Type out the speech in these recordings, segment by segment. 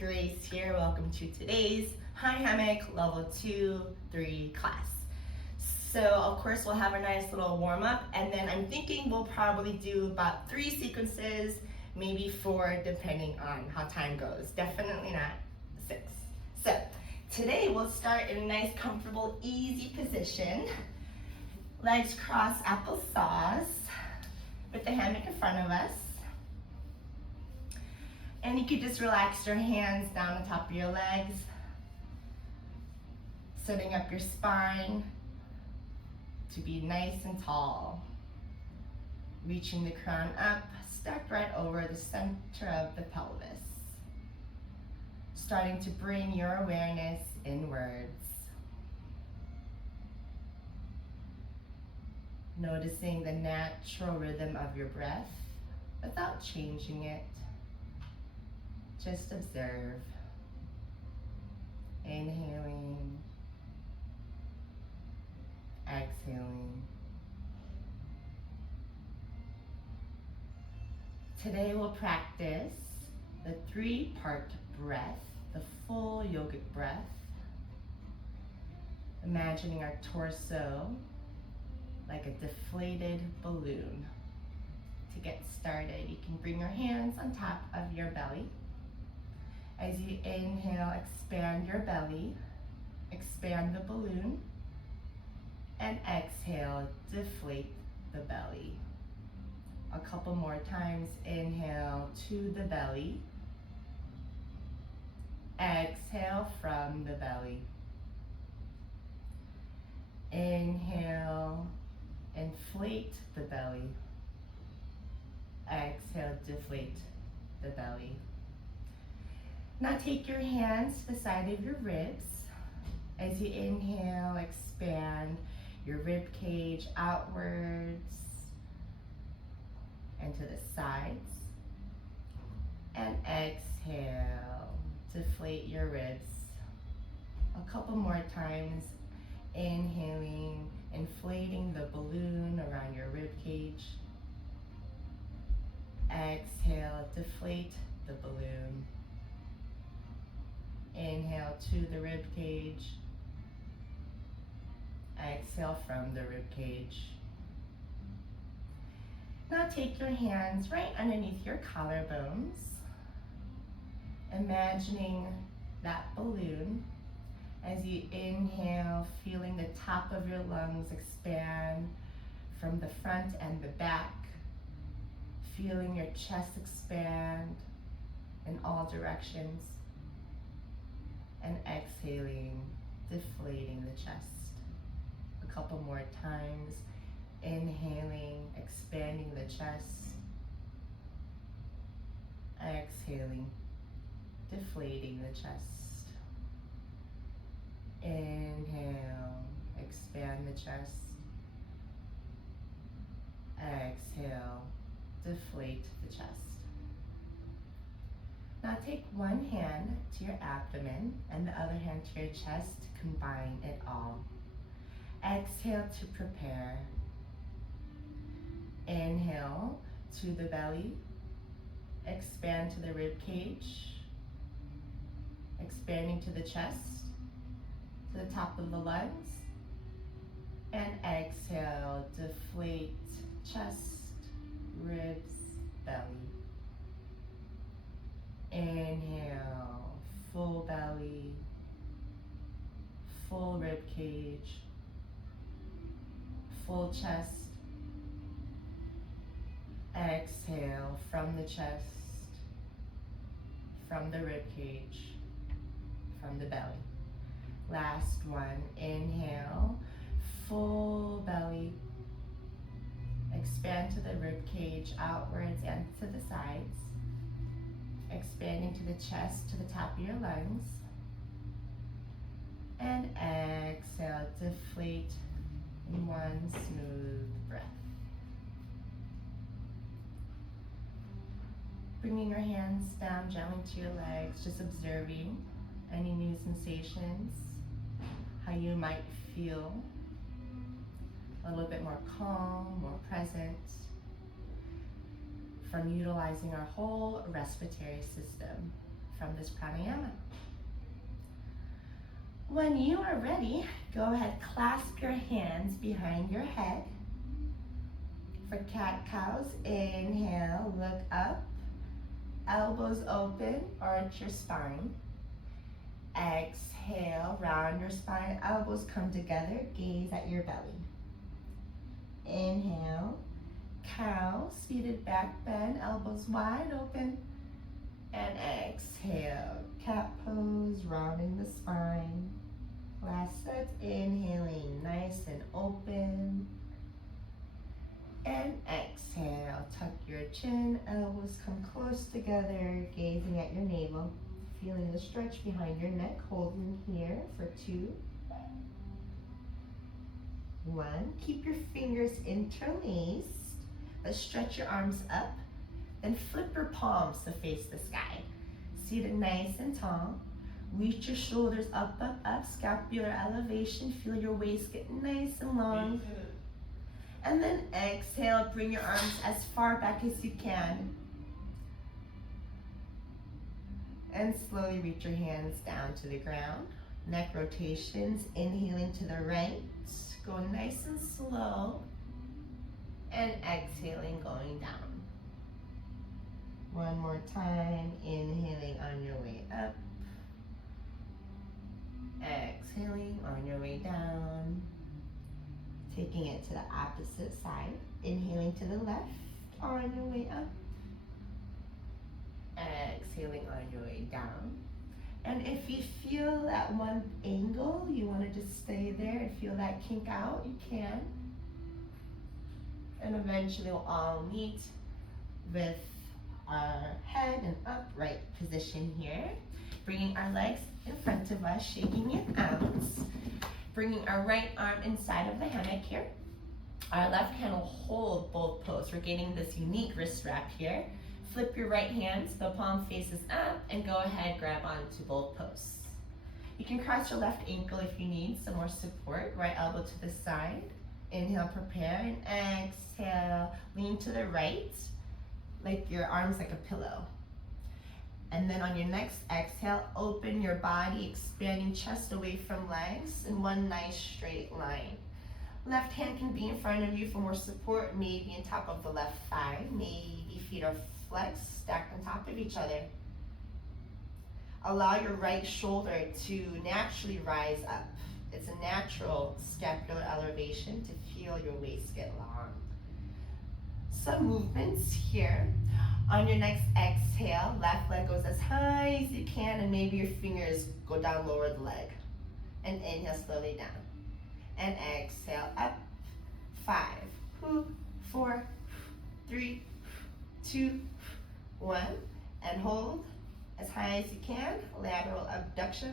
Grace here. Welcome to today's High Hammock Level 2-3 class. So of course we'll have a nice little warm up, and then I'm thinking we'll probably do about 3 sequences, maybe 4 depending on how time goes. Definitely not 6. So today we'll start in a nice comfortable easy position. Legs crossed applesauce with the hammock in front of us. And you could just relax your hands down on top of your legs, setting up your spine to be nice and tall. Reaching the crown up, stacked right over the center of the pelvis. Starting to bring your awareness inwards. Noticing the natural rhythm of your breath without changing it. Just observe. Inhaling, exhaling. Today we'll practice the 3-part breath, the full yogic breath. Imagining our torso like a deflated balloon. To get started, you can bring your hands on top of your belly. As you inhale, expand your belly, expand the balloon, and exhale, deflate the belly. A couple more times, inhale to the belly, exhale from the belly. Inhale, inflate the belly, exhale, deflate the belly. Now take your hands to the side of your ribs. As you inhale, expand your rib cage outwards and to the sides. And exhale, deflate your ribs. A couple more times, inhaling, inflating the balloon around your rib cage. Exhale, deflate the balloon. Inhale to the rib cage. Exhale from the rib cage. Now take your hands right underneath your collarbones. Imagining that balloon. As you inhale, feeling the top of your lungs expand from the front and the back. Feeling your chest expand in all directions. And exhaling, deflating the chest. A couple more times. Inhaling, expanding the chest. Exhaling, deflating the chest. Inhale, expand the chest. Exhale, deflate the chest. Now take one hand to your abdomen and the other hand to your chest to combine it all. Exhale to prepare. Inhale to the belly. Expand to the rib cage. Expanding to the chest, to the top of the lungs. And exhale, deflate chest, ribs, belly. Inhale, full belly, full rib cage, full chest. Exhale from the chest, from the rib cage, from the belly. Last one, inhale, full belly. Expand to the rib cage outwards and to the sides. Expanding to the chest, to the top of your lungs. And exhale, deflate in one smooth breath. Bringing your hands down gently to your legs, just observing any new sensations, how you might feel a little bit more calm, more present, from utilizing our whole respiratory system. from this pranayama. When you are ready, go ahead, clasp your hands behind your head. For cat-cows, inhale, look up, elbows open, arch your spine. Exhale, round your spine, elbows come together, gaze at your belly. Inhale, cow, seated back bend, elbows wide open. And exhale, cat pose, rounding the spine. Last set, inhaling, nice and open. And exhale, tuck your chin, elbows come close together, gazing at your navel. Feeling the stretch behind your neck, holding here for 2. 1, keep your fingers interlaced, but stretch your arms up. Then flip your palms to face the sky. Seated nice and tall. Reach your shoulders up, up, up, scapular elevation. Feel your waist get nice and long. And then exhale, bring your arms as far back as you can. And slowly reach your hands down to the ground. Neck rotations, inhaling to the right. Going nice and slow. And exhaling, going down. One more time, inhaling on your way up. Exhaling on your way down. Taking it to the opposite side. Inhaling to the left on your way up. Exhaling on your way down. And if you feel at one angle, you want to just stay there and feel that kink out, you can. And eventually we'll all meet with our head and upright position here. Bringing our legs in front of us, shaking it out. Bringing our right arm inside of the hammock here. Our left hand will hold both posts. We're getting this unique wrist wrap here. Flip your right hand so the palm faces up and go ahead, grab onto both posts. You can cross your left ankle if you need some more support. Right elbow to the side. Inhale, prepare, and exhale. Lean to the right, like your arms like a pillow. And then on your next exhale, open your body, expanding chest away from legs in one nice straight line. Left hand can be in front of you for more support, maybe on top of the left thigh. Maybe feet are flexed, stacked on top of each other. Allow your right shoulder to naturally rise up. It's a natural scapular elevation to feel your waist get long. Some movements here. On your next exhale, left leg goes as high as you can, and maybe your fingers go down, lower the leg. And inhale slowly down. And exhale up. 5, 4, 3, 2, 1. And hold as high as you can, lateral abduction,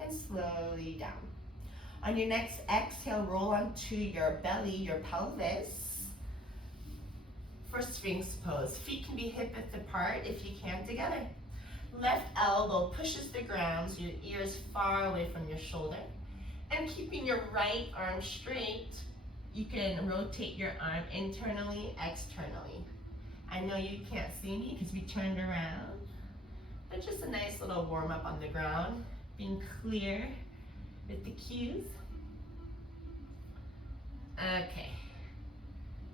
and slowly down. On your next exhale, roll onto your belly, your pelvis, for Sphinx pose. Feet can be hip width apart if you can together. Left elbow pushes the ground, so your ears far away from your shoulder. And keeping your right arm straight, you can rotate your arm internally, externally. I know you can't see me because we turned around, but just a nice little warm up on the ground, being clear with the cues. Okay.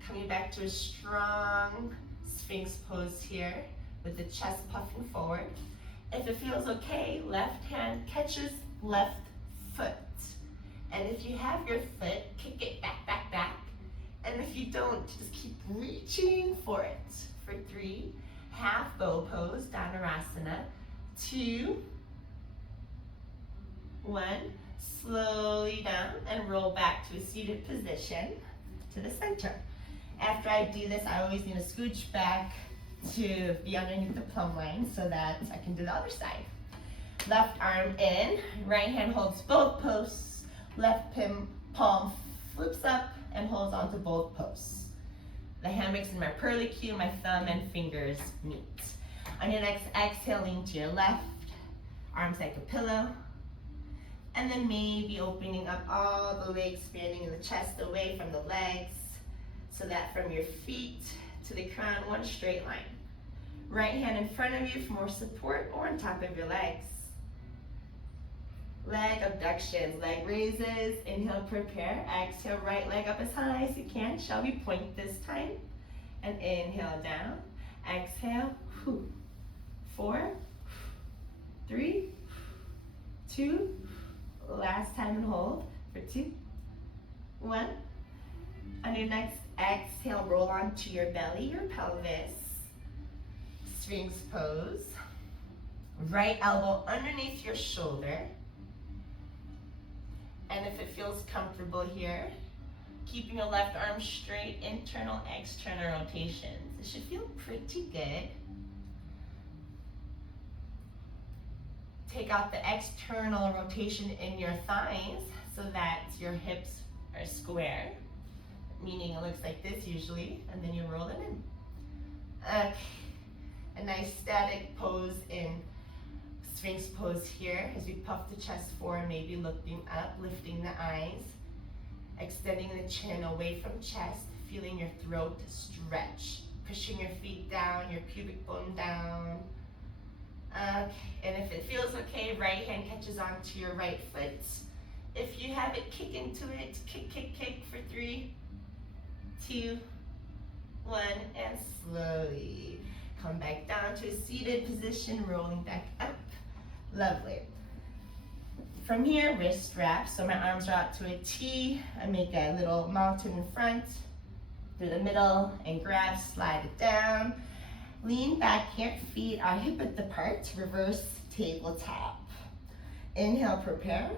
Coming back to a strong Sphinx pose here with the chest puffing forward. If it feels okay, left hand catches left foot. And if you have your foot, kick it back, back, back. And if you don't, just keep reaching for it. For 3, half bow pose, Dhanurasana. 2, 1, slowly down and roll back to a seated position to the center. After I do this, I always need to scooch back to be underneath the plumb line so that I can do the other side. Left arm in, right hand holds both posts, left palm flips up and holds onto both posts. The hammock's in my pearly cue, my thumb and fingers meet. On your next exhale, lean to your left, arms like a pillow, and then maybe opening up all the way, expanding the chest away from the legs, so that from your feet to the crown, one straight line. Right hand in front of you for more support or on top of your legs. Leg abductions, leg raises. Inhale, prepare. Exhale, right leg up as high as you can. Shall we point this time? And inhale down. Exhale. 4, 3, 2. Last time and hold for 2, 1. On your next exhale, roll onto your belly, your pelvis. Sphinx pose. Right elbow underneath your shoulder. And if it feels comfortable here, keeping your left arm straight, internal, external rotations. It should feel pretty good. Take out the external rotation in your thighs so that your hips are square, meaning it looks like this usually, and then you roll it in. Okay. A nice static pose in Sphinx pose here as we puff the chest forward, maybe looking up, lifting the eyes, extending the chin away from chest, feeling your throat stretch, pushing your feet down, your pubic bone down. Okay, and if it feels okay, right hand catches onto your right foot. If you have it, kick into it, kick, kick, kick for 3, 2, 1, and slowly come back down to a seated position, rolling back up. Lovely. From here, wrist wrap, so my arms are out to a T. I make a little mountain in front, through the middle, and grab, slide it down. Lean back here, feet are hip width apart, reverse tabletop. Inhale, prepare.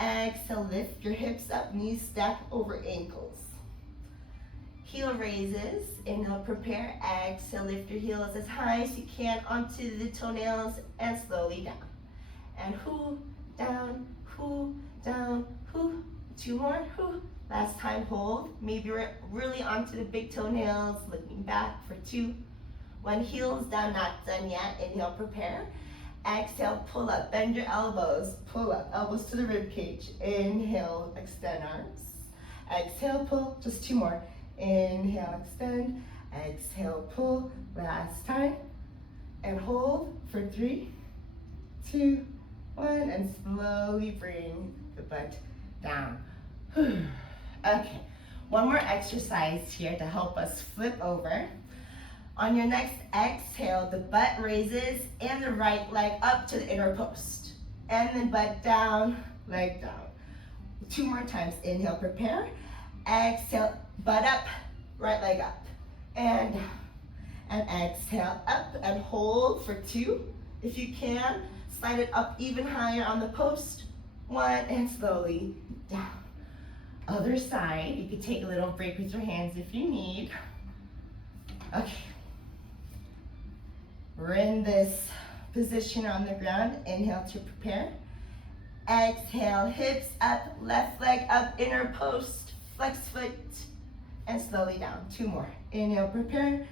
Exhale, lift your hips up, knees stack over ankles. Heel raises, inhale, prepare. Exhale, lift your heels as high as you can onto the toenails and slowly down. And down, down, 2 more, Last time, hold. Maybe we're really onto the big toenails, looking back for 2. 1, heels down, not done yet. Inhale, prepare. Exhale, pull up, bend your elbows, pull up, elbows to the rib cage. Inhale, extend arms. Exhale, pull, just 2 more. Inhale, extend. Exhale, pull, last time. And hold for 3, 2, 1, and slowly bring the butt down. Okay, one more exercise here to help us flip over. On your next exhale, the butt raises and the right leg up to the inner post. And then butt down, leg down. 2 more times. Inhale, prepare. Exhale, butt up, right leg up. And down. And exhale, up and hold for 2. If you can, slide it up even higher on the post. 1, and slowly down. Other side, you can take a little break with your hands if you need. Okay. We're in this position on the ground. Inhale to prepare. Exhale, hips up, left leg up, inner post, flex foot, and slowly down. 2 more. Inhale, prepare.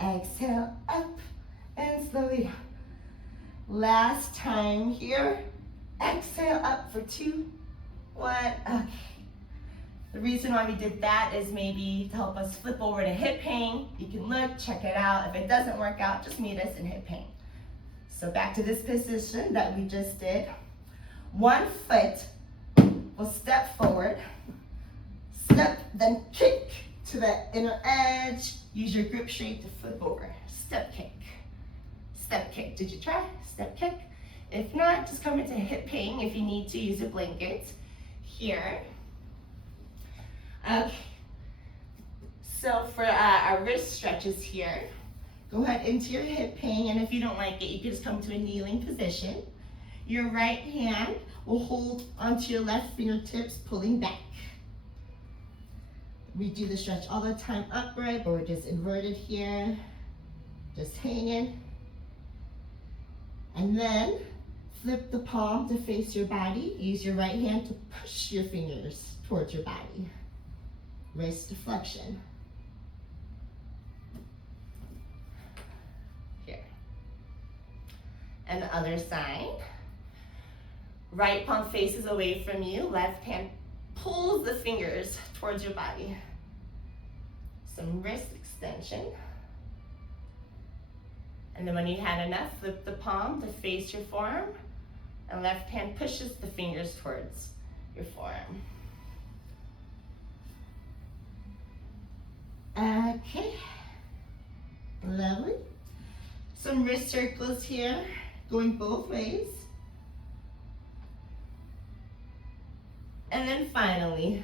Exhale, up, and slowly down. Last time here. Exhale, up for 2, 1, okay. The reason why we did that is maybe to help us flip over to hip hang. You can look, check it out. If it doesn't work out, just meet us in hip hang. So back to this position that we just did. 1 foot will step forward, step, then kick to the inner edge. Use your grip strength to flip over. Step kick. Step kick. Did you try? Step kick. If not, just come into hip hang. If you need to, use a blanket. Here. Okay. So for our wrist stretches here, go ahead into your hip hang, and if you don't like it, you can just come to a kneeling position. Your right hand will hold onto your left fingertips, pulling back. We do the stretch all the time upright, but we're just inverted here, just hanging. And then flip the palm to face your body. Use your right hand to push your fingers towards your body. Wrist deflection. Here. And the other side. Right palm faces away from you. Left hand pulls the fingers towards your body. Some wrist extension. And then when you had enough, flip the palm to face your forearm, and left hand pushes the fingers towards your forearm. Okay, lovely. Some wrist circles here, going both ways. And then finally,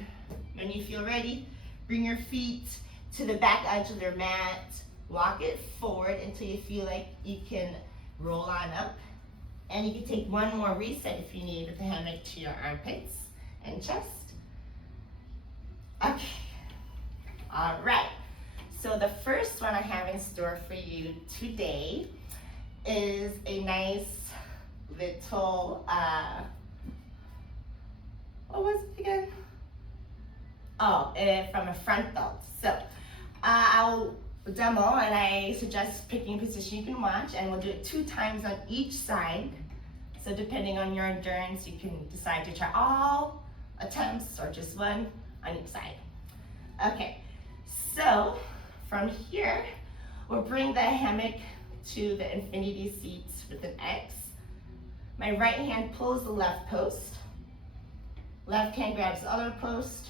when you feel ready, bring your feet to the back edge of your mat. Walk it forward until you feel like you can roll on up. And you can take one more reset if you need with the hammock to your armpits and chest. Okay, all right. So the first one I have in store for you today is a nice little, what was it again? Oh, from a front belt. So I'll demo, and I suggest picking a position you can watch, and we'll do it 2 times on each side. So depending on your endurance, you can decide to try all attempts or just one on each side. Okay, so from here, we'll bring the hammock to the infinity seats with an X. My right hand pulls the left post. Left hand grabs the other post.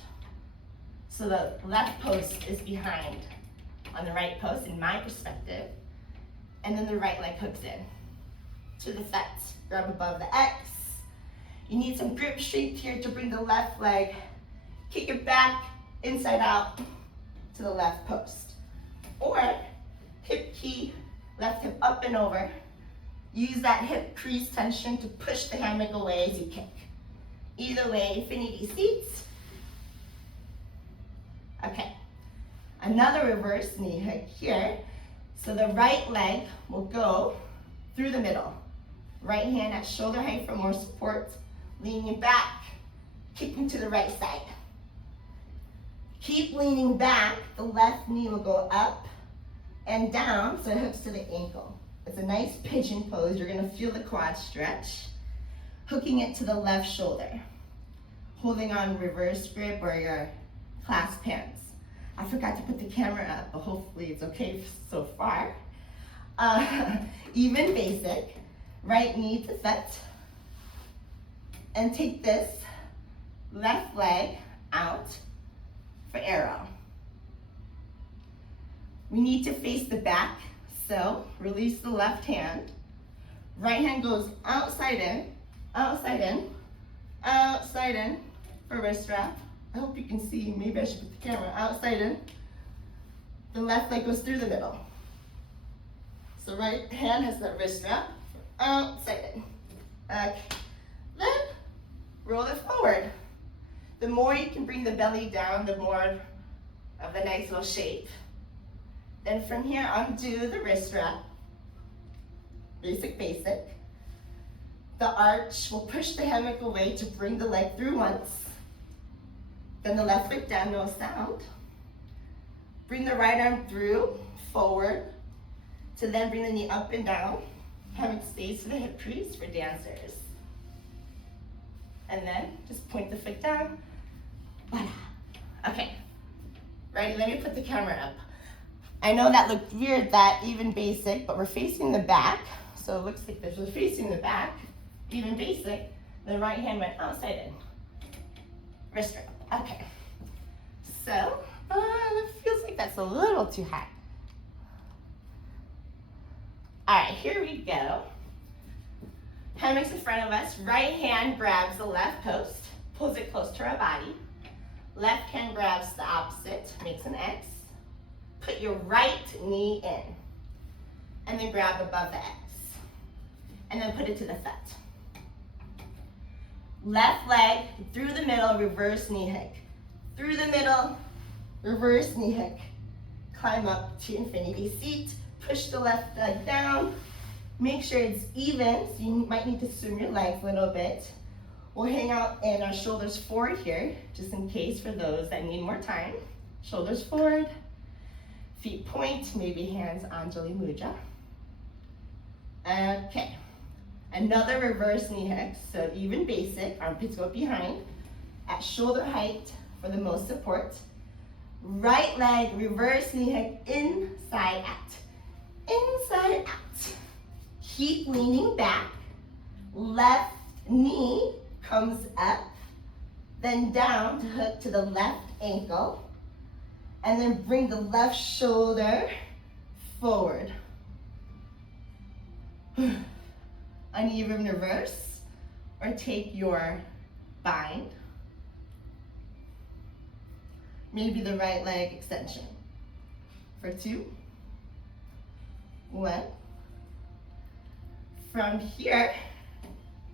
So the left post is behind on the right post in my perspective. And then the right leg hooks in to the set. Grab above the X. You need some grip strength here to bring the left leg, kick it back, inside out to the left post. Or hip key, left hip up and over. Use that hip crease tension to push the hammock away as you kick. Either way, infinity seats. Okay, another reverse knee hook here. So the right leg will go through the middle. Right hand at shoulder height for more support. Leaning back, kicking to the right side. Keep leaning back, the left knee will go up and down so it hooks to the ankle. It's a nice pigeon pose. You're gonna feel the quad stretch. Hooking it to the left shoulder. Holding on reverse grip or your clasp hands. I forgot to put the camera up, but hopefully it's okay so far. Even basic. Right knee to set. And take this left leg out for arrow. We need to face the back, so release the left hand. Right hand goes outside in, outside in, outside in for wrist wrap. I hope you can see, maybe I should put the camera outside in. The left leg goes through the middle. So right hand has that wrist wrap, outside in. Okay, then roll it forward. The more you can bring the belly down, the more of a nice little shape. Then from here, undo the wrist wrap. Basic, basic. The arch will push the hammock away to bring the leg through once. Then the left foot down, no sound. Bring the right arm through, forward, to then bring the knee up and down. Hammock stays to the hip crease for dancers. And then just point the foot down. Voila. Okay, ready, let me put the camera up. I know that looked weird, that even basic, but we're facing the back. So it looks like this, we're facing the back, even basic. The right hand went outside in. Wrist wrap, okay. So, it feels like that's a little too high. All right, here we go. Hammock's in front of us. Right hand grabs the left post, pulls it close to our body. Left hand grabs the opposite, makes an X. Put your right knee in. And then grab above the X. And then put it to the set. Left leg through the middle, reverse knee hook. Through the middle, reverse knee hook. Climb up to infinity seat. Push the left leg down. Make sure it's even, so you might need to swim your legs a little bit. We'll hang out in our shoulders forward here, just in case for those that need more time. Shoulders forward, feet point, maybe hands Anjali Mudra. Okay, another reverse knee hook, so even basic, armpits go behind, at shoulder height for the most support. Right leg, reverse knee hook, inside out. inside out. Keep leaning back. Left knee comes up, then down to hook to the left ankle, and then bring the left shoulder forward. Uneven reverse, or take your bind. Maybe the right leg extension. For 2, 1. From here,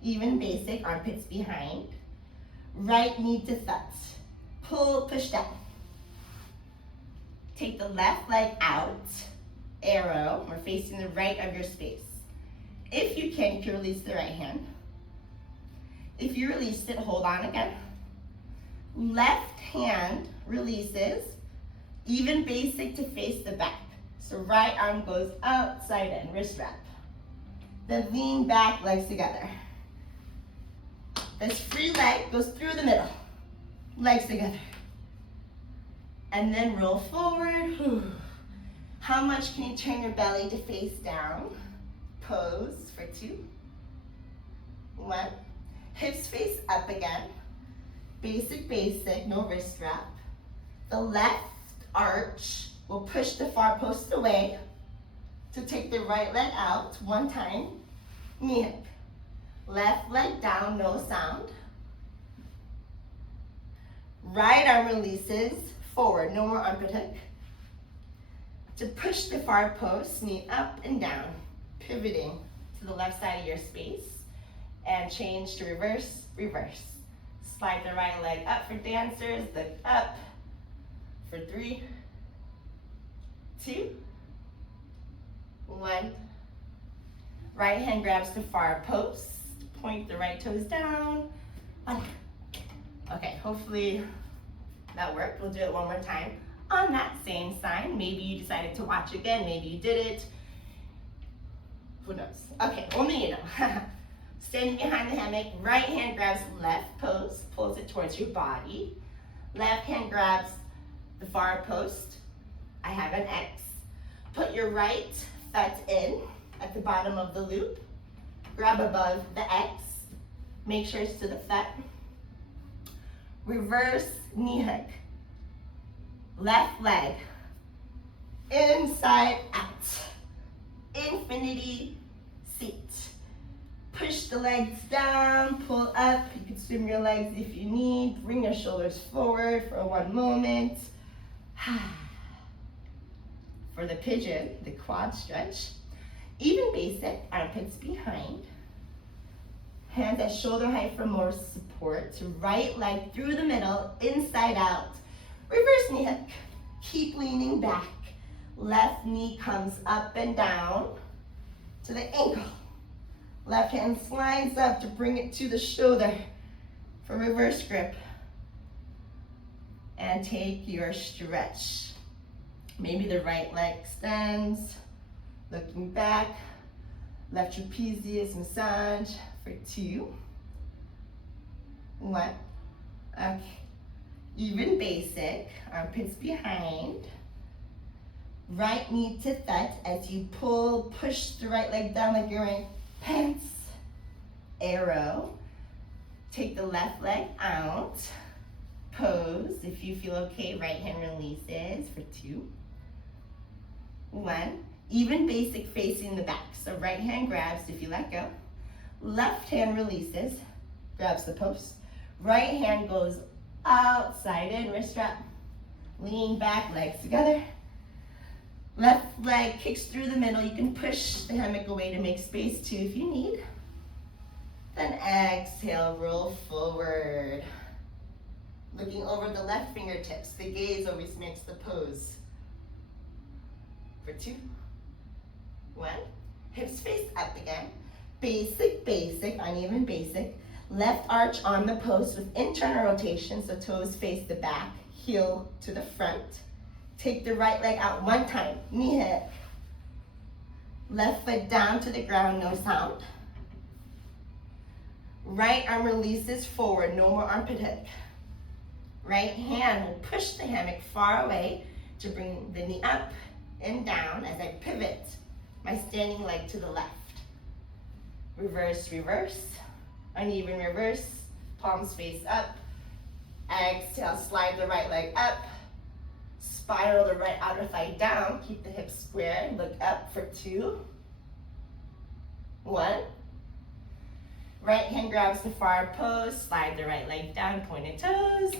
even basic, armpits behind. Right knee to thud. Pull, push down. Take the left leg out, arrow, or facing the right of your space. If you can, you can release the right hand. If you release it, hold on again. Left hand releases, even basic to face the back. So right arm goes outside in, wrist wrap. Then lean back, legs together. This free leg goes through the middle, legs together. And then roll forward. How much can you turn your belly to face down? Pose for 2, 1. Hips face up again. Basic, basic, no wrist wrap. The left arch will push the far post away to take the right leg out. 1 time, knee hook. Left leg down, no sound. Right arm releases forward, no more armpit hook. To push the far post, knee up and down, pivoting to the left side of your space, and change to reverse, reverse. Slide the right leg up for dancers, look up for 3, 2, 1. Right hand grabs the far post, point the right toes down. Okay, hopefully that worked. We'll do it one more time on that same side. Maybe you decided to watch again, maybe you did it. Who knows? Okay, only you know. Standing behind the hammock, right hand grabs left post, pulls it towards your body. Left hand grabs the far post. I have an X. Put your right foot in at the bottom of the loop. Grab above the X. Make sure it's to the foot. Reverse knee hook. Left leg. Inside out. Infinity seat. Push the legs down, pull up. You can swim your legs if you need. Bring your shoulders forward for 1 moment. For the pigeon, the quad stretch. Even basic, armpits behind. Hands at shoulder height for more support. Right leg through the middle, inside out. Reverse knee hook. Keep leaning back. Left knee comes up and down to the ankle. Left hand slides up to bring it to the shoulder for reverse grip. And take your stretch. Maybe the right leg extends. Looking back. Left trapezius massage for 2, 1. Okay. Even basic. Armpits behind. Right knee to thud as you pull, push the right leg down like you're wearing pants. Arrow. Take the left leg out. Pose. If you feel okay, right hand releases for 2, 1. Even basic facing the back. So right hand grabs if you let go. Left hand releases, grabs the post. Right hand goes outside in, wrist wrap. Lean back, legs together. Left leg kicks through the middle. You can push the hammock away to make space too if you need. Then exhale, roll forward. Looking over the left fingertips. The gaze always makes the pose. For 2, 1. Hips face up again. Basic, basic, uneven basic. Left arch on the post with internal rotation, so toes face the back, heel to the front. Take the right leg out 1 time, knee hook. Left foot down to the ground, no sound. Right arm releases forward, no more armpit hook. Right hand will push the hammock far away to bring the knee up and down as I pivot my standing leg to the left. Reverse, reverse, uneven reverse, palms face up. Exhale, slide the right leg up. Spiral the right outer thigh down. Keep the hips square. Look up for 2. 1. Right hand grabs the far post. Slide the right leg down. Pointed toes.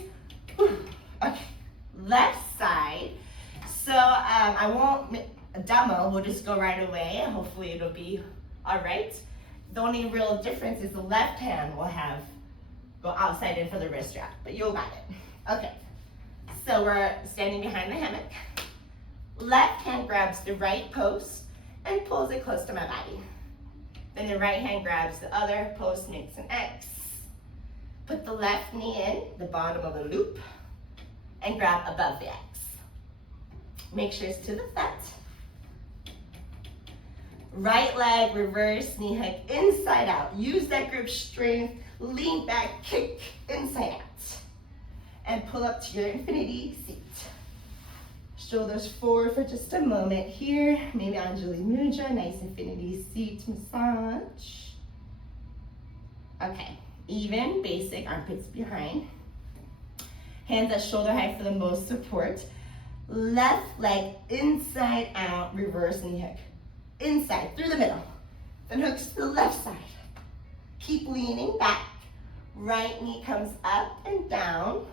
Okay. Left side. So I won't demo. We'll just go right away. Hopefully it'll be all right. The only real difference is the left hand will go outside in for the wrist wrap, but you'll got it. Okay. So we're standing behind the hammock. Left hand grabs the right post and pulls it close to my body. Then the right hand grabs the other post, makes an X. Put the left knee in the bottom of the loop and grab above the X. Make sure it's to the front. Right leg, reverse, knee hook, inside out. Use that grip strength, lean back, kick, inside out. And pull up to your infinity seat. Shoulders forward for just a moment here. Maybe Anjali Mudra, nice infinity seat massage. Okay, even, basic, armpits behind. Hands at shoulder height for the most support. Left leg inside out, reverse knee hook. Inside, through the middle. Then hooks to the left side. Keep leaning back. Right knee comes up and down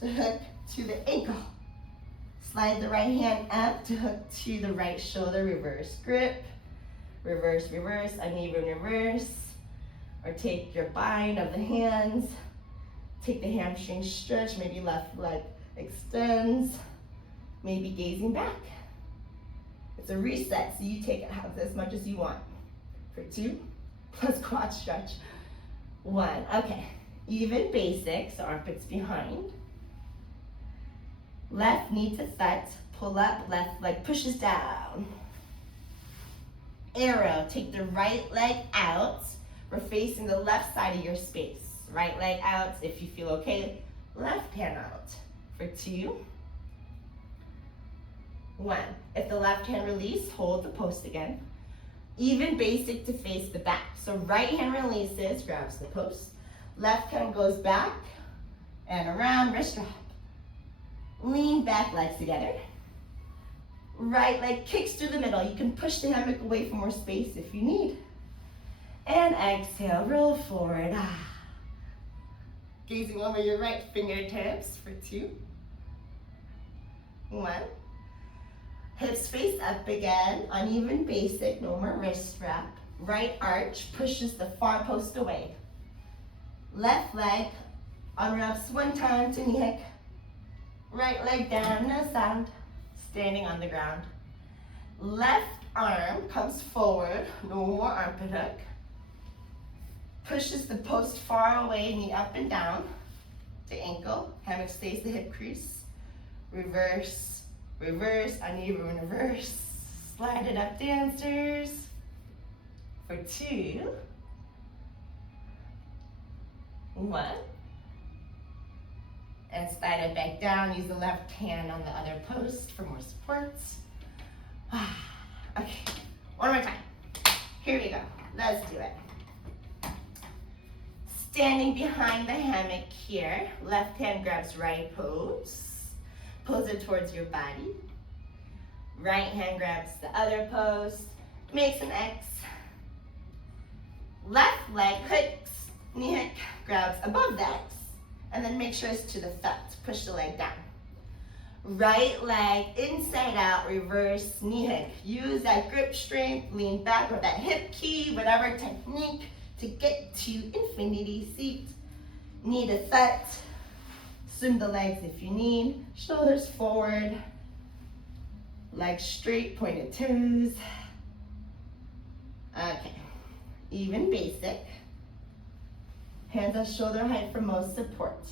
to hook to the ankle. Slide the right hand up to hook to the right shoulder, reverse grip. Reverse, reverse, uneven reverse. Or take your bind of the hands. Take the hamstring stretch, maybe left leg extends. Maybe gazing back. It's a reset, so you take it as much as you want. For 2, plus quad stretch. 1, okay. Even basics, armpits behind. Left knee to set, pull up, left leg pushes down. Arrow, take the right leg out. We're facing the left side of your space. Right leg out, if you feel okay. Left hand out. For 2. 1. If the left hand release, hold the post again. Even basic to face the back. So right hand releases, grabs the post. Left hand goes back and around, wrist wrap. Lean back, legs together. Right leg kicks through the middle. You can push the hammock away for more space if you need. And exhale, roll forward. Gazing over your right fingertips for 2. 1. Hips face up again, uneven basic, no more wrist wrap. Right arch pushes the far post away. Left leg unwraps 1 time to knee hook. Right leg down, no sound, standing on the ground. Left arm comes forward, no more armpit hook. Pushes the post far away, knee up and down to ankle. Hammock stays the hip crease. Reverse, reverse, uneven reverse. Slide it up, dancers. For 2. 1. And slide it back down. Use the left hand on the other post for more support. Okay, one more time. Here we go. Let's do it. Standing behind the hammock here. Left hand grabs right post. Pulls it towards your body. Right hand grabs the other post. Makes an X. Left leg hooks, knee hook, grabs above the X. And then make sure it's to the front. Push the leg down. Right leg inside out, reverse knee hook. Use that grip strength, lean back or that hip key, whatever technique to get to infinity seat. Knee to front. Swim the legs if you need. Shoulders forward. Legs straight, pointed toes. Okay. Even basic. Hands at shoulder height for most support.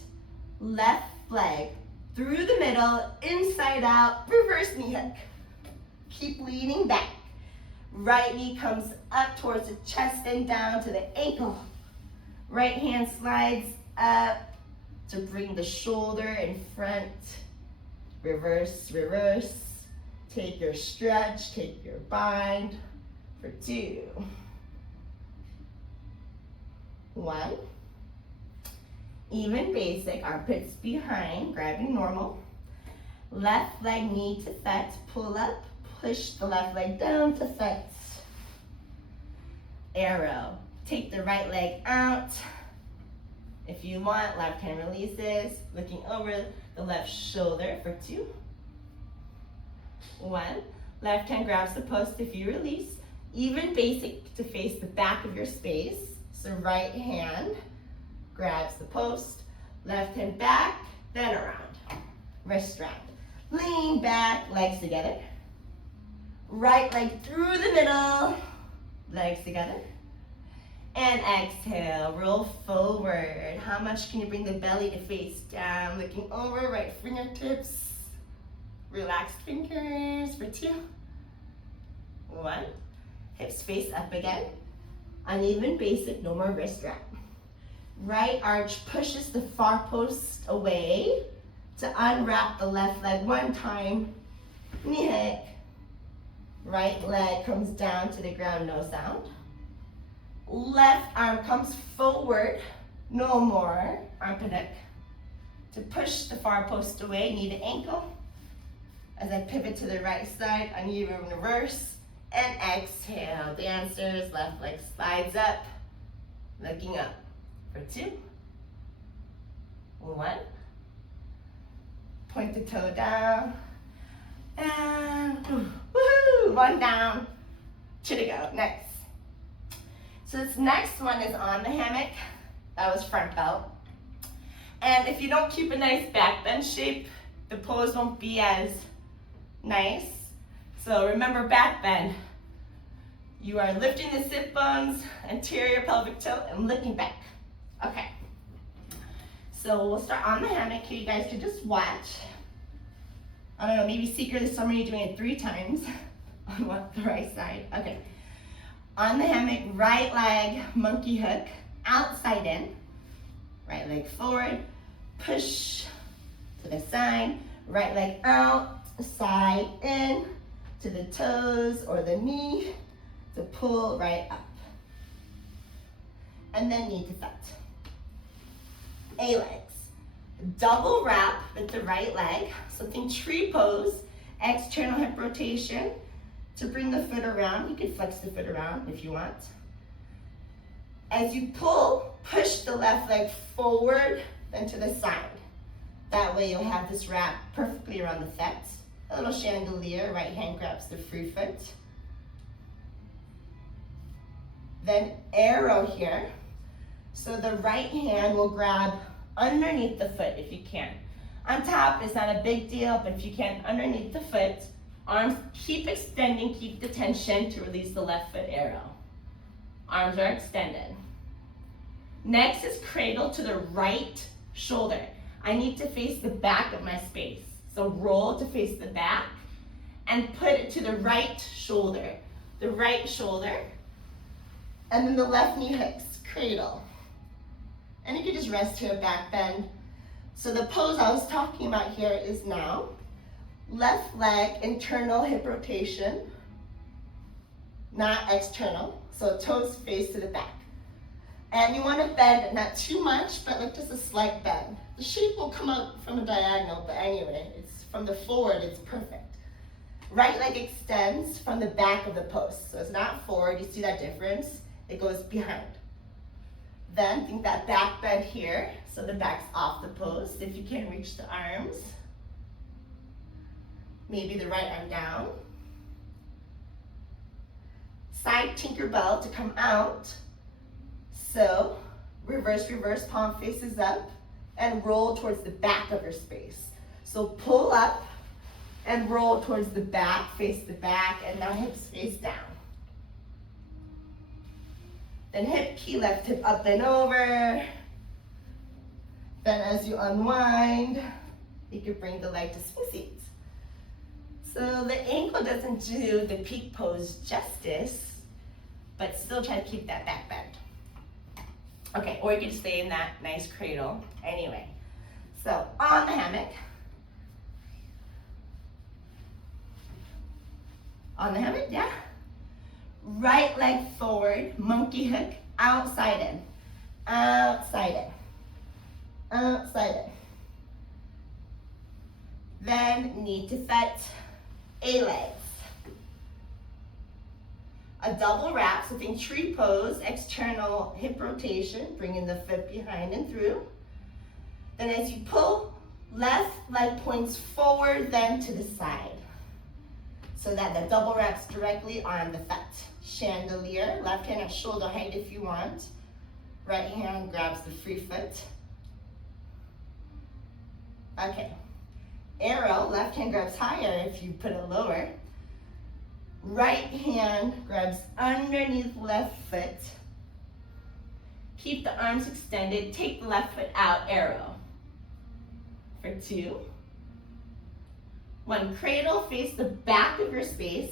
Left leg through the middle, inside out, reverse knee hook. Keep leaning back. Right knee comes up towards the chest and down to the ankle. Right hand slides up to bring the shoulder in front. Reverse, reverse. Take your stretch, take your bind. for 2. 1. Even basic, armpits behind, grabbing normal. Left leg knee to set, pull up, push the left leg down to set. Arrow, take the right leg out. If you want, left hand releases, looking over the left shoulder for 2. 1. Left hand grabs the post if you release. Even basic to face the back of your space. So right hand grabs the post, left hand back, then around. Wrist round. Lean back, legs together. Right leg through the middle, legs together. And exhale, roll forward. How much can you bring the belly to face down? Looking over, right fingertips. Relaxed fingers for 2. 1. Hips face up again. Uneven basic, no more wrist wrap. Right arch pushes the far post away to unwrap the left leg 1 time. Knee hook. Right leg comes down to the ground, no sound. Left arm comes forward, no more. Armpit hook. To push the far post away, knee to ankle. As I pivot to the right side, uneven reverse. And exhale, dancers, left leg slides up, looking up for 2. 1. Point the toe down. And woohoo, 1 down, 2 to go, next. So this next one is on the hammock. That was front belt. And if you don't keep a nice back bend shape, the pose won't be as nice. So remember back bend. You are lifting the sit bones, anterior pelvic tilt, and looking back. Okay. So we'll start on the hammock here. You guys can just watch. I don't know, maybe secretly some of you doing it 3 times on the right side. Okay. On the hammock, right leg, monkey hook, outside in. Right leg forward, push to the side. Right leg out, side in, to the toes or the knee, to pull right up. And then knee to set. A-legs. Double wrap with the right leg. So think tree pose, external hip rotation. To bring the foot around, you can flex the foot around if you want. As you pull, push the left leg forward, then to the side. That way you'll have this wrap perfectly around the foot. A little chandelier, right hand grabs the free foot. Then arrow here. So the right hand will grab underneath the foot if you can. On top is not a big deal, but if you can, underneath the foot. Arms keep extending, keep the tension to release the left foot arrow. Arms are extended. Next is cradle to the right shoulder. I need to face the back of my space. So roll to face the back and put it to the right shoulder. The right shoulder. And then the left knee hooks, cradle. And you can just rest here, back bend. So the pose I was talking about here is now. Left leg, internal hip rotation, not external. So toes face to the back. And you want to bend, not too much, but like just a slight bend. The shape will come out from a diagonal, but anyway, it's from the forward, it's perfect. Right leg extends from the back of the post. So it's not forward, you see that difference? It goes behind. Then think that back bend here, so the back's off the post. If you can't reach the arms, maybe the right arm down. Side Tinkerbell to come out. So reverse, reverse, palm faces up and roll towards the back of your space. So pull up and roll towards the back, face the back, and now hips face down. Then hip key, left hip up and over. Then as you unwind, you can bring the leg to swing seats. So the ankle doesn't do the peak pose justice, but still try to keep that back bend. Okay, or you can stay in that nice cradle. Anyway, so on the hammock. On the hammock, yeah. Right leg forward, monkey hook, outside in, outside in, outside in. Then knee to foot, A-legs. A double wrap, so think tree pose, external hip rotation, bringing the foot behind and through. Then as you pull, left leg points forward, then to the side. So that the double wrap's directly on the foot. Chandelier, left hand at shoulder height if you want. Right hand grabs the free foot. Okay. Arrow, left hand grabs higher if you put it lower. Right hand grabs underneath left foot. Keep the arms extended, take the left foot out, arrow. For 2. 1, cradle, face the back of your space.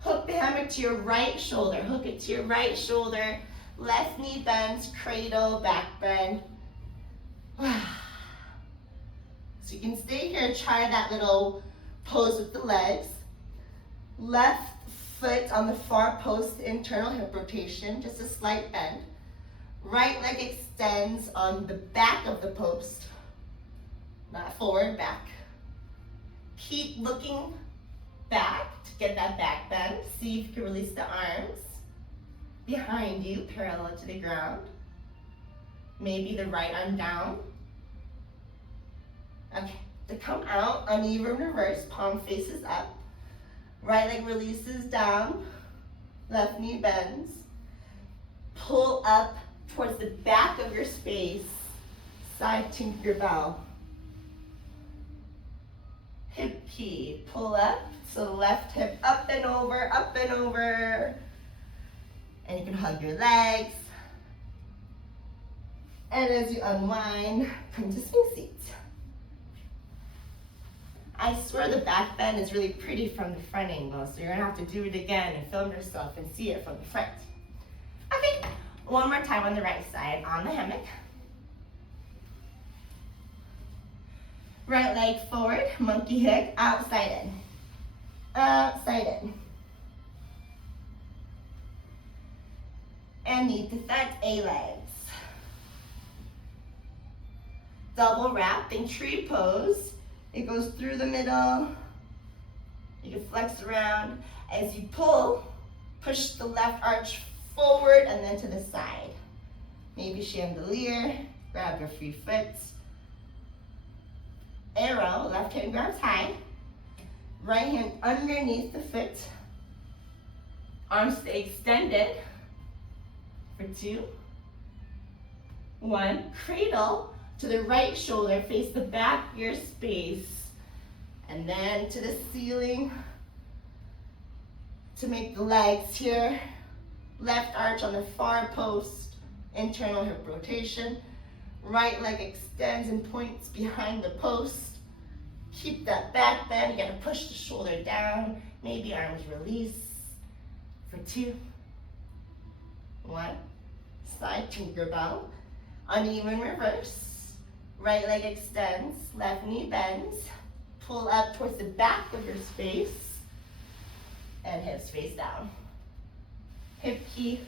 Hook the hammock to your right shoulder, hook it to your right shoulder. Left knee bends, cradle, back bend. So you can stay here, try that little pose with the legs. Left foot on the far post, internal hip rotation, just a slight bend. Right leg extends on the back of the post, not forward, back. Keep looking back to get that back bend. See if you can release the arms behind you, parallel to the ground. Maybe the right arm down. Okay, to come out, uneven reverse, palm faces up. Right leg releases down, left knee bends. Pull up towards the back of your space, side Tinkerbell. Hip key, pull up, so left hip up and over, up and over. And you can hug your legs. And as you unwind, come to swing seat. I swear the back bend is really pretty from the front angle, so you're gonna have to do it again and film yourself and see it from the front. Okay, one more time on the right side, on the hammock. Right leg forward, monkey hook, outside in, outside in. And knee to foot, A-legs. Double wrap in tree pose. It goes through the middle. You can flex around. As you pull, push the left arch forward and then to the side. Maybe chandelier, grab your free foot. Arrow, left hand grabs high. Right hand underneath the foot. Arms stay extended. For 2. 1, cradle to the right shoulder, face the back of your space, and then to the ceiling to make the legs here. Left arch on the far post, internal hip rotation. Right leg extends and points behind the post. Keep that back bend, you gotta push the shoulder down, maybe arms release. For 2, 1, side Tinkerbell, uneven reverse. Right leg extends, left knee bends, pull up towards the back of your space, and hips face down. Hip key.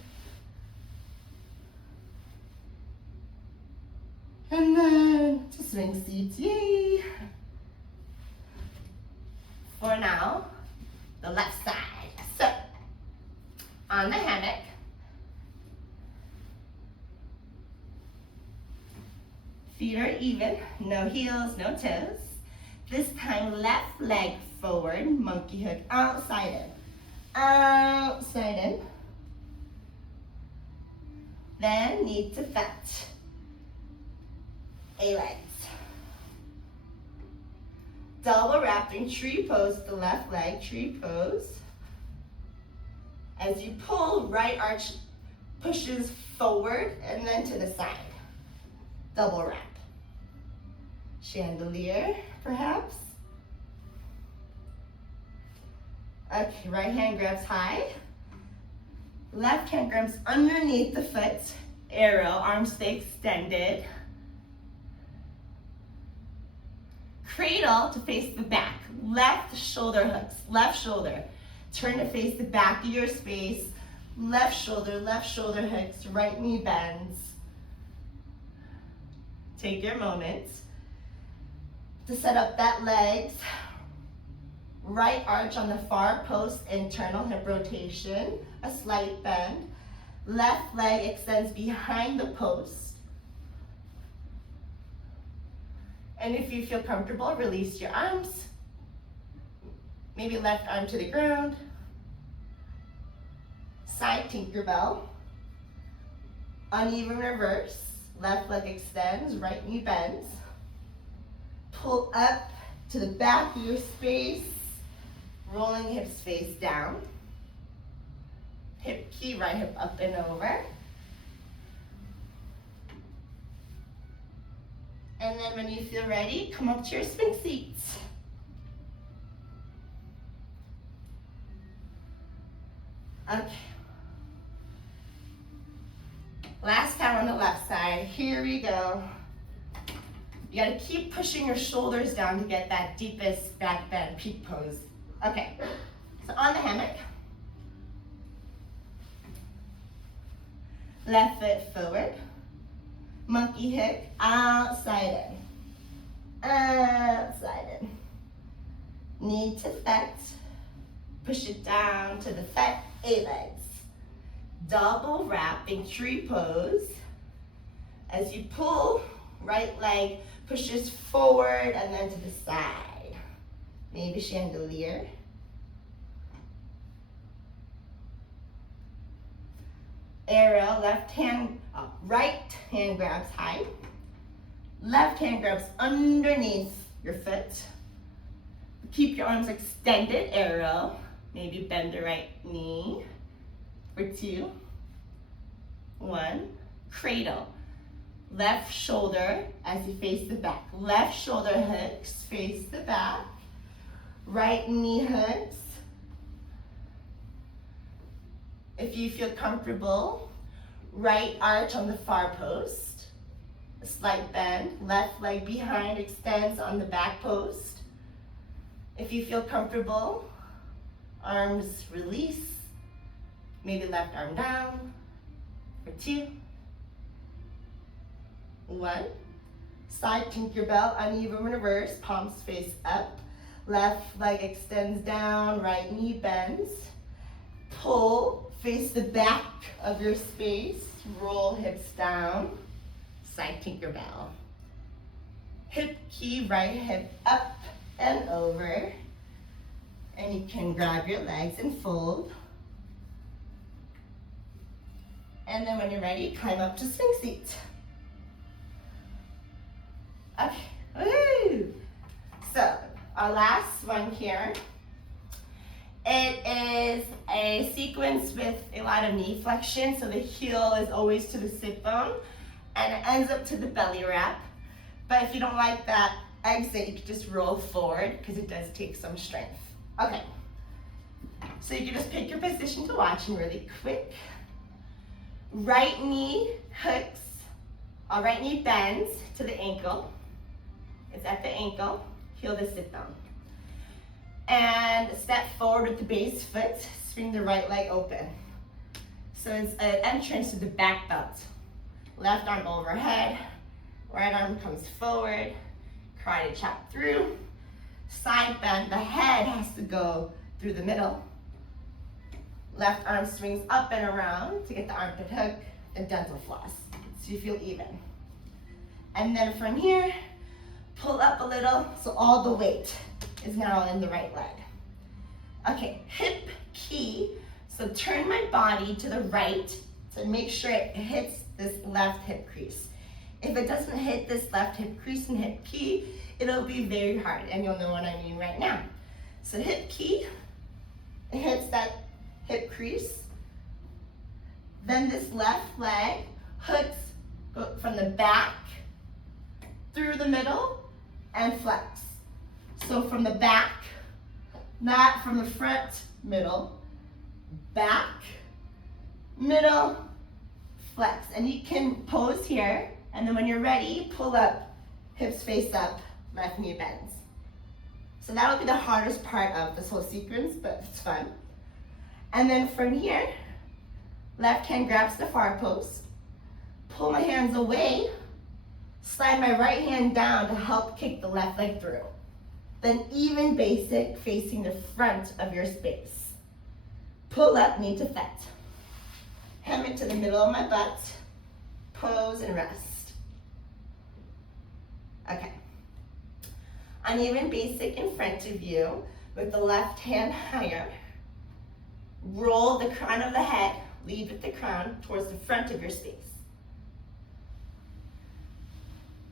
And then to swing seat, yay! For now, the left side. So, on the hammock, feet are even, no heels, no toes. This time, left leg forward, monkey hook, outside in. Outside in. Then knee to foot. A-legs. Double wrapping tree pose, the left leg, tree pose. As you pull, right arch pushes forward and then to the side. Double wrap. Chandelier, perhaps. Okay, right hand grabs high. Left hand grabs underneath the foot. Arrow, arms stay extended. Cradle to face the back. Left shoulder hooks, left shoulder. Turn to face the back of your space. left shoulder hooks, right knee bends. Take your moment to set up that legs. Right arch on the far post, internal hip rotation, a slight bend. Left leg extends behind the post. And if you feel comfortable, release your arms. Maybe left arm to the ground. Side Tinkerbell. Uneven reverse. Left leg extends, right knee bends. Pull up to the back of your space. Rolling hips face down. Hip key, right hip up and over. And then when you feel ready, come up to your Sphinx seats. Okay. Last time on the left side, here we go. You gotta keep pushing your shoulders down to get that deepest back bend, peak pose. Okay, so on the hammock, left foot forward, monkey hook, outside in, knee to flex, push it down to the fat A legs, double wrap in tree pose. As you pull, right leg pushes forward and then to the side. Maybe chandelier. Arrow, right hand grabs high. Left hand grabs underneath your foot. Keep your arms extended, arrow. Maybe bend the right knee for 2, 1. Cradle. Left shoulder as you face the back. Left shoulder hooks, face the back. Right knee hooks. If you feel comfortable, right arch on the far post. A slight bend. Left leg behind extends on the back post. If you feel comfortable, arms release. Maybe left arm down for 2, 1. Side Tinkerbell, uneven reverse, palms face up. Left leg extends down, right knee bends. Pull, face the back of your space. Roll hips down, side Tinkerbell. Hip key, right hip up and over. And you can grab your legs and fold. And then when you're ready, climb up to Sphinx seat. Okay, woo! So, our last one here. It is a sequence with a lot of knee flexion, so the heel is always to the sit bone, and it ends up to the belly wrap. But if you don't like that exit, you can just roll forward, because it does take some strength. Okay, so you can just pick your position to watch and really quick. Right knee hooks, right knee bends to the ankle. It's at the ankle, heel to sit down. And step forward with the base foot, swing the right leg open. So it's an entrance to the back belt. Left arm overhead, right arm comes forward, karate chop through. Side bend, the head has to go through the middle. Left arm swings up and around to get the armpit hook and dental floss, so you feel even. And then from here, pull up a little, so all the weight is now in the right leg. Okay, hip key, so turn my body to the right, so make sure it hits this left hip crease. If it doesn't hit this left hip crease and hip key, it'll be very hard, and you'll know what I mean right now. So hip key, it hits that hip crease. Then this left leg hooks from the back, through the middle, and flex. So from the back, not from the front, middle, back, middle, flex. And you can pose here, and then when you're ready, pull up, hips face up, left knee bends. So that'll be the hardest part of this whole sequence, but it's fun. And then from here, Left hand grabs the far post. Pull my hands away. Slide my right hand down to help kick the left leg through. Then even basic, facing the front of your space. Pull up, knee to fet. Hammock to the middle of my butt. Pose and rest. Okay. Uneven basic in front of you with the left hand higher. Roll the crown of the head, lead with the crown towards the front of your space.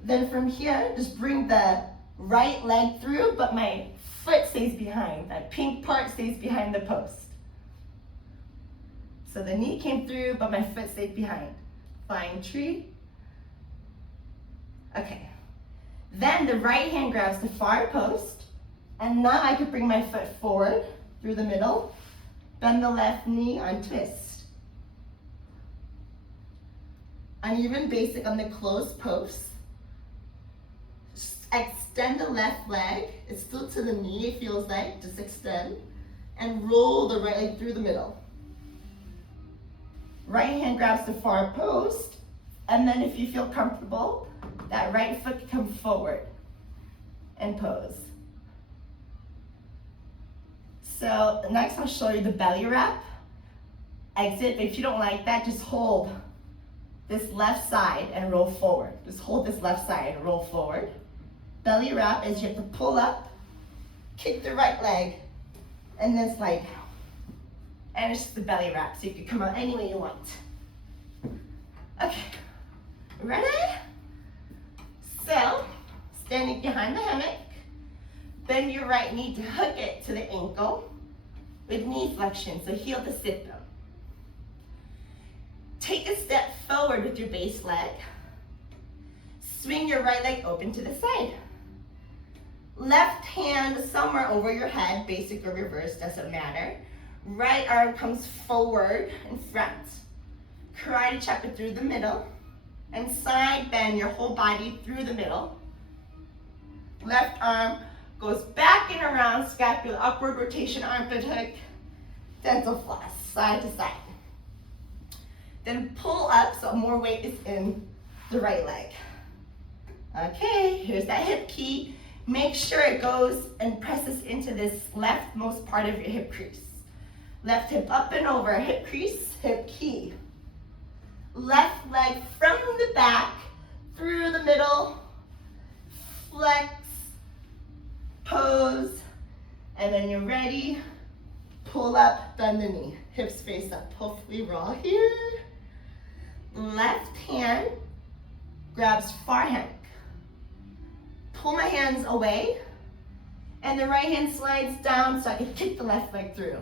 Then from here, just bring the right leg through, but my foot stays behind. That pink part stays behind the post. So the knee came through, but my foot stayed behind. Flying tree. Okay. Then the right hand grabs the far post, and now I can bring my foot forward through the middle, bend the left knee on twist. Uneven basic on the closed post. Extend the left leg, it's still to the knee, it feels like, just extend, and roll the right leg through the middle. Right hand grabs the far post, and then if you feel comfortable, that right foot can come forward and pose. So next I'll show you the belly wrap. Exit, but if you don't like that, just hold this left side and roll forward. Just hold this left side and roll forward. Belly wrap is you have to pull up, kick the right leg, and then slide down. And it's just the belly wrap, so you can come out any way you want. Okay, ready? So, standing behind the hammock, bend your right knee to hook it to the ankle with knee flexion, so heel to sit bone. Take a step forward with your base leg. Swing your right leg open to the side. Left hand somewhere over your head, basic or reverse, doesn't matter. Right arm comes forward and front. Karate chop it through the middle. And side bend your whole body through the middle. Left arm goes back and around, scapula, upward rotation, armpit hook, dental floss, side to side. Then pull up so more weight is in the right leg. Okay, here's that hip key. Make sure it goes and presses into this leftmost part of your hip crease. Left hip up and over, hip crease, hip key. Left leg from the back, through the middle, flex, pose, and then you're ready, pull up, bend the knee, hips face up. Hopefully we're all here. Left hand grabs far hammock. Pull my hands away, and the right hand slides down so I can kick the left leg through.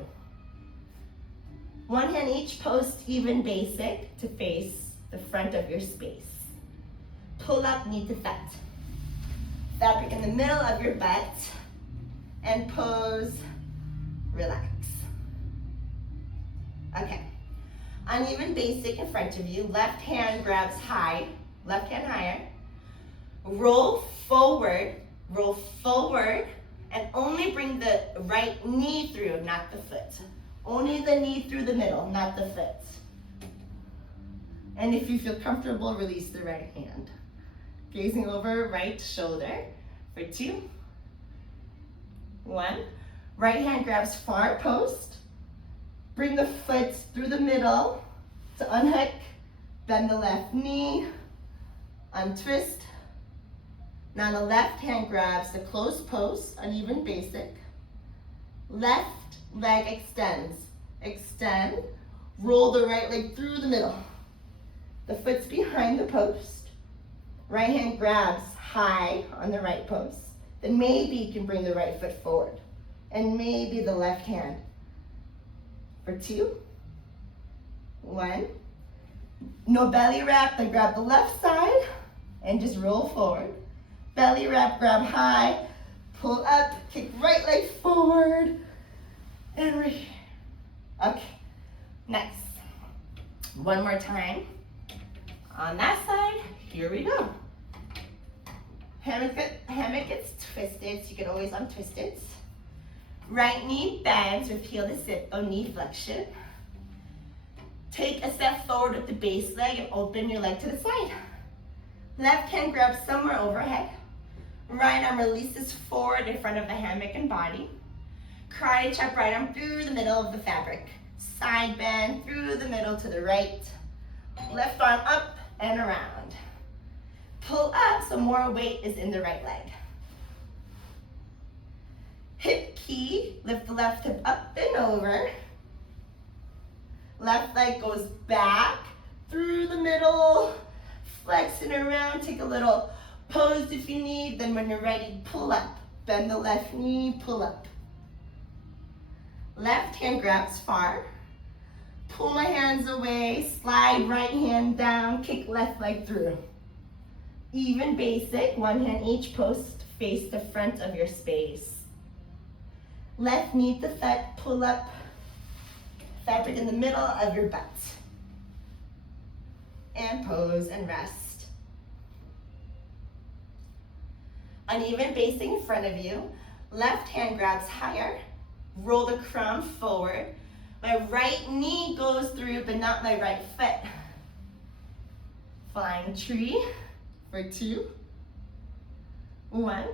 One hand each post, even basic, to face the front of your space. Pull up, knee to fet. Fabric in the middle of your butt, and pose, relax. Okay, uneven basic in front of you. Left hand grabs high, left hand higher. Roll forward, and only bring the right knee through, not the foot. Only the knee through the middle, not the foot. And if you feel comfortable, release the right hand. Gazing over right shoulder for 2, 1. Right hand grabs far post. Bring the foot through the middle to unhook. Bend the left knee, untwist. Now the left hand grabs the closed post, uneven basic. Left leg extends. Extend. Roll the right leg through the middle. The foot's behind the post. Right hand grabs high on the right post. Then maybe you can bring the right foot forward. And maybe the left hand. For 2, 1. No belly wrap, then grab the left side and just roll forward. Belly wrap, grab high, pull up, kick right leg forward, and right here. Okay, next. One more time. On that side, here we go. Hammock gets twisted, so you can always untwist it. Right knee bends with heel to sit bone, knee flexion. Take a step forward with the base leg and open your leg to the side. Left hand grabs somewhere overhead. Right arm releases forward in front of the hammock and body. Karate chop right arm through the middle of the fabric. Side bend through the middle to the right. Left arm up and around. Pull up so more weight is in the right leg. Hip key, lift the left hip up and over. Left leg goes back through the middle, flex it around, take a little pose if you need, then when you're ready, pull up. Bend the left knee, pull up. Left hand grabs far. Pull my hands away, slide right hand down, kick left leg through. Even basic, one hand each post, face the front of your space. Left knee to thud, pull up, fabric in the middle of your butt. And pose and rest. Uneven basing in front of you. Left hand grabs higher. Roll the crown forward. My right knee goes through, but not my right foot. Flying tree for 2, 1.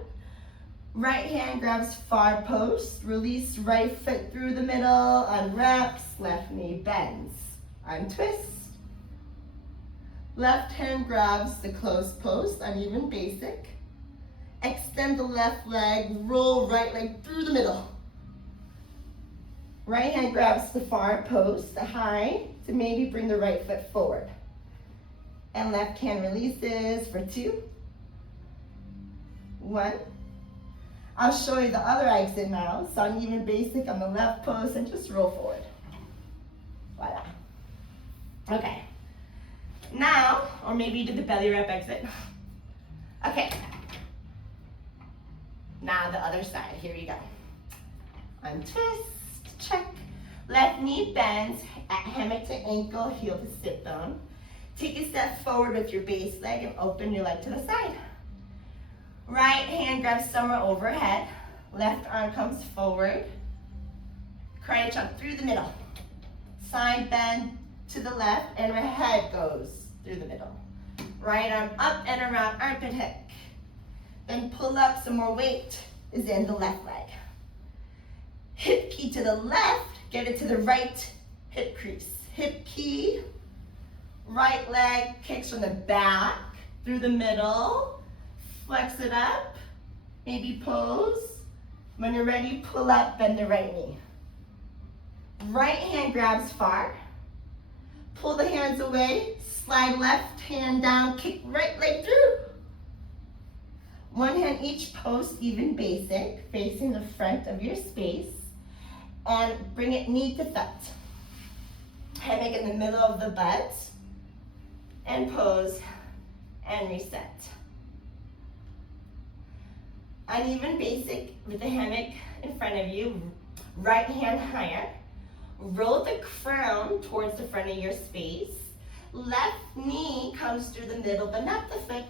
Right hand grabs far post, release right foot through the middle, unwraps, left knee bends, untwist. Left hand grabs the closed post, uneven basic. Extend the left leg, roll right leg through the middle. Right hand grabs the far post, the high, to maybe bring the right foot forward. And left hand releases for 2, 1. I'll show you the other exit now. So uneven basic on the left post and just roll forward. Voila. Okay. Now, or maybe you did the belly rep exit. Okay. Now the other side. Here you go. Untwist, check. Left knee bends, hammock to ankle, heel to sit bone. Take a step forward with your base leg and open your leg to the side. Right hand grabs somewhere overhead. Left arm comes forward. Karate chop through the middle. Side bend to the left and my head goes through the middle. Right arm up and around armpit hook. Then pull up, some more weight is in the left leg. Hip key to the left, get it to the right hip crease. Hip key, right leg kicks from the back through the middle. Flex it up, maybe pose. When you're ready, pull up, bend the right knee. Right hand grabs far. Pull the hands away, slide left hand down, kick right leg through. One hand each post, even basic, facing the front of your space. And bring it knee to thud. Hammock in the middle of the butt. And pose and reset. Uneven basic with the hammock in front of you, right hand higher. Roll the crown towards the front of your space. Left knee comes through the middle, but not the foot.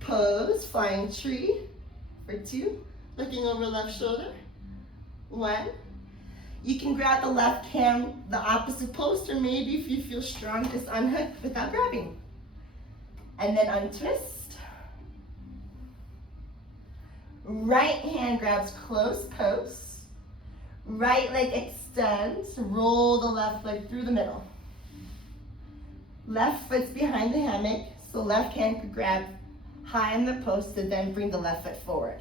Pose, flying tree for 2. Looking over left shoulder. 1. You can grab the left hand, the opposite post, or maybe if you feel strong, just unhook without grabbing. And then untwist. Right hand grabs close post. Right leg extends. Roll the left leg through the middle. Left foot's behind the hammock, so left hand could grab high on the post and then bring the left foot forward.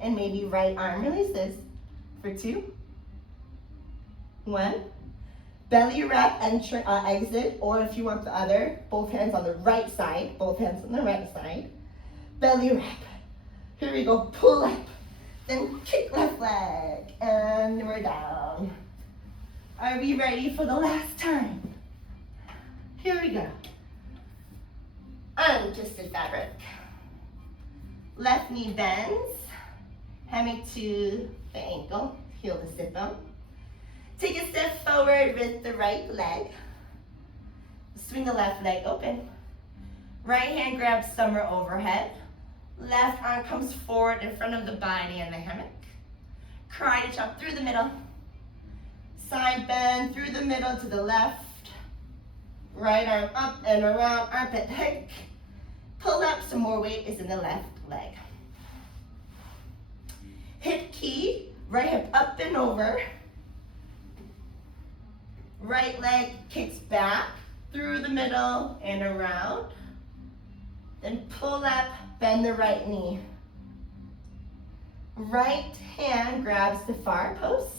And maybe right arm releases for 2, 1. Belly wrap exit, or if you want the other, both hands on the right side, both hands on the right side. Belly wrap. Here we go, pull up, then kick left leg, and we're down. Are we ready for the last time? Here we go. Untwisted fabric. Left knee bends, hammock to the ankle, heel to sit bone. Take a step forward with the right leg. Swing the left leg open. Right hand grabs somewhere overhead. Left arm comes forward in front of the body and the hammock. Karate chop through the middle. Side bend through the middle to the left. Right arm up and around, armpit hike. Pull up, some more weight is in the left leg. Hip key, right hip up and over. Right leg kicks back through the middle and around. Then pull up, bend the right knee. Right hand grabs the far post.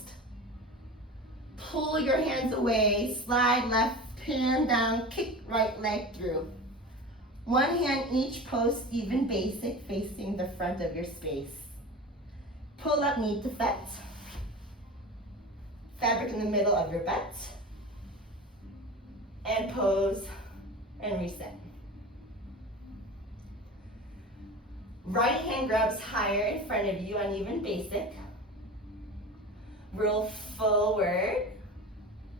Pull your hands away, slide left hand down, kick right leg through. One hand each post, even basic, facing the front of your space. Pull up knee to fet. Fabric in the middle of your butt. And pose and reset. Right hand grabs higher in front of you, uneven basic. Roll forward.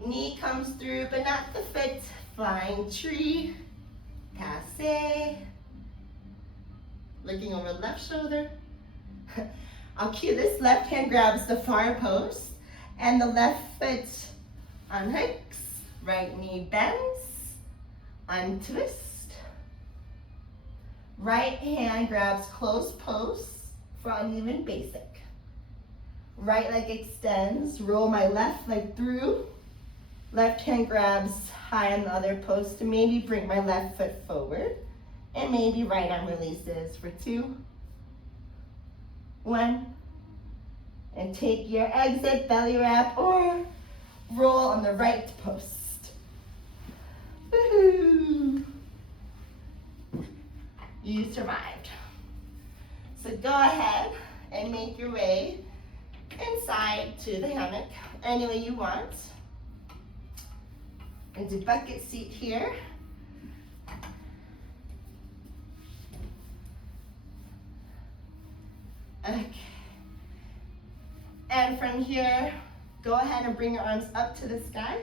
Knee comes through, but not the foot. Flying tree. Passe. Looking over the left shoulder. I'll cue this. Left hand grabs the far post, and the left foot unhooks. Right knee bends. Untwist. Right hand grabs closed post for uneven basic. Right leg extends. Roll my left leg through. Left hand grabs high on the other post to maybe bring my left foot forward. And maybe right arm releases for 2, 1. And take your exit, belly wrap, or roll on the right post. Woohoo! You survived. So go ahead and make your way inside to the hammock any way you want. Into bucket seat here. Okay. And from here, go ahead and bring your arms up to the sky.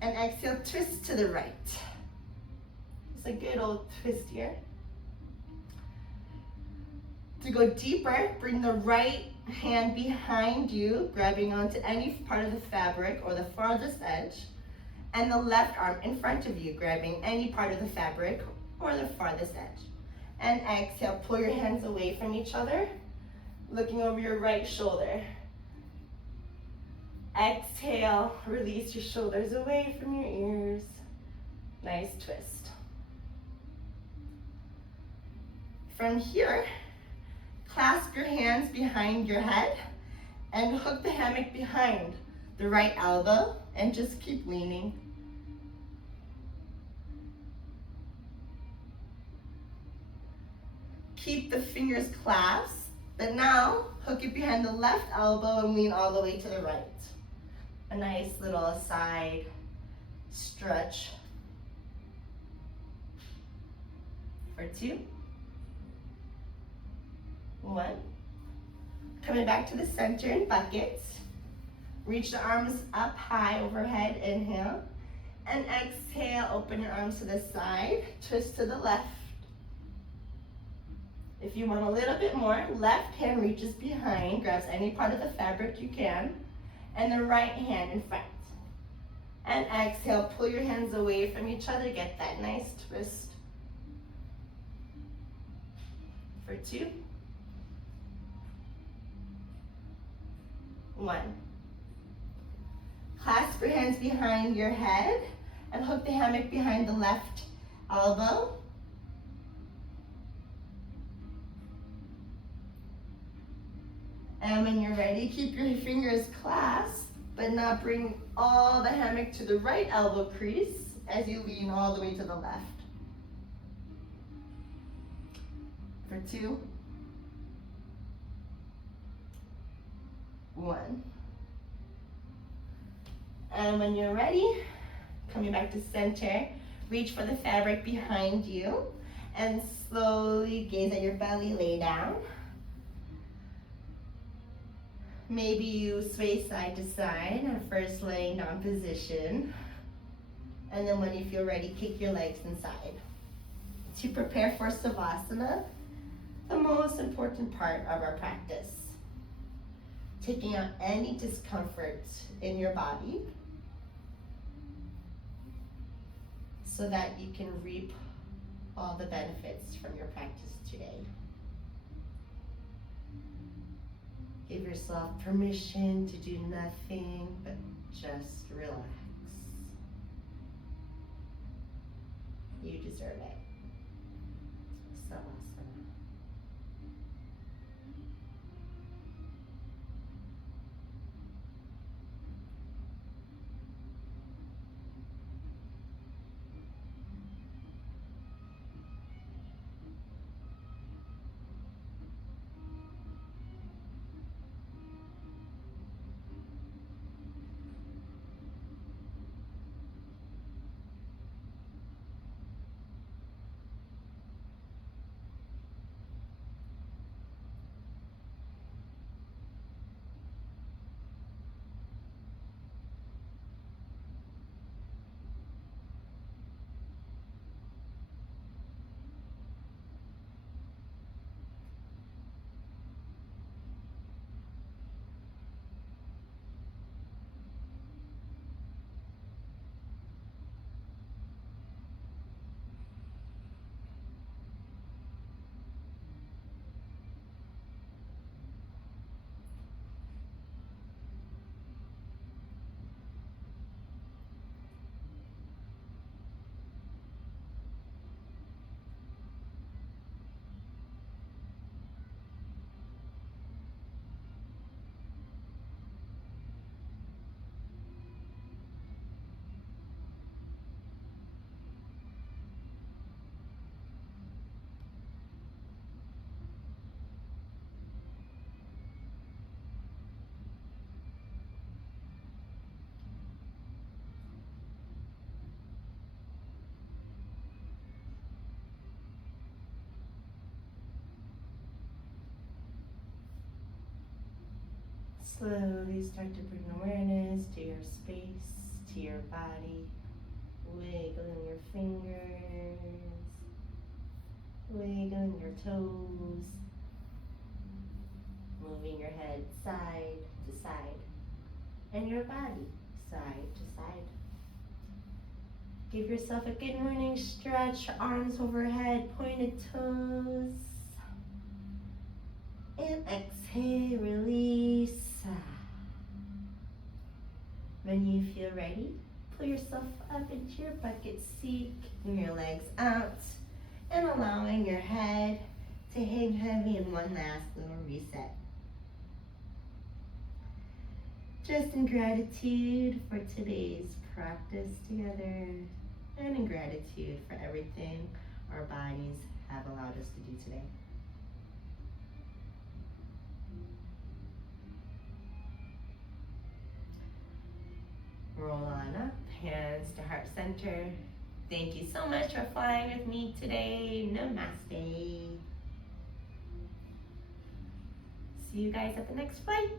And exhale, twist to the right. It's a good old twist here. To go deeper, bring the right hand behind you, grabbing onto any part of the fabric or the farthest edge. And the left arm in front of you, grabbing any part of the fabric or the farthest edge. And exhale, pull your hands away from each other, looking over your right shoulder. Exhale, release your shoulders away from your ears. Nice twist. From here, clasp your hands behind your head and hook the hammock behind the right elbow and just keep leaning. Keep the fingers clasped, but now hook it behind the left elbow and lean all the way to the right. A nice little side stretch for 2, 1. Coming back to the center in buckets. Reach the arms up high overhead, inhale. And exhale, open your arms to the side, twist to the left. If you want a little bit more, left hand reaches behind, grabs any part of the fabric you can, and the right hand in front. And exhale, pull your hands away from each other, get that nice twist. For 2, 1. Clasp your hands behind your head and hook the hammock behind the left elbow. And when you're ready, keep your fingers clasped, but now bring all the hammock to the right elbow crease as you lean all the way to the left. For 2, 1. And when you're ready, coming back to center, reach for the fabric behind you and slowly gaze at your belly, lay down. Maybe you sway side to side in first laying down position. And then when you feel ready, kick your legs inside. To prepare for Savasana, the most important part of our practice. taking out any discomfort in your body so that you can reap all the benefits from your practice today. Give yourself permission to do nothing but just relax. You deserve it. Savasana. Slowly start to bring awareness to your space, to your body, wiggling your fingers, wiggling your toes, moving your head side to side, and your body side to side. Give yourself a good morning stretch, arms overhead, pointed toes, and exhale, release. When you feel ready, pull yourself up into your bucket seat, kicking your legs out, and allowing your head to hang heavy in one last little reset. Just in gratitude for today's practice together, and in gratitude for everything our bodies have allowed us to do today. Roll on up, hands to heart center. Thank you so much for flying with me today. Namaste. See you guys at the next flight.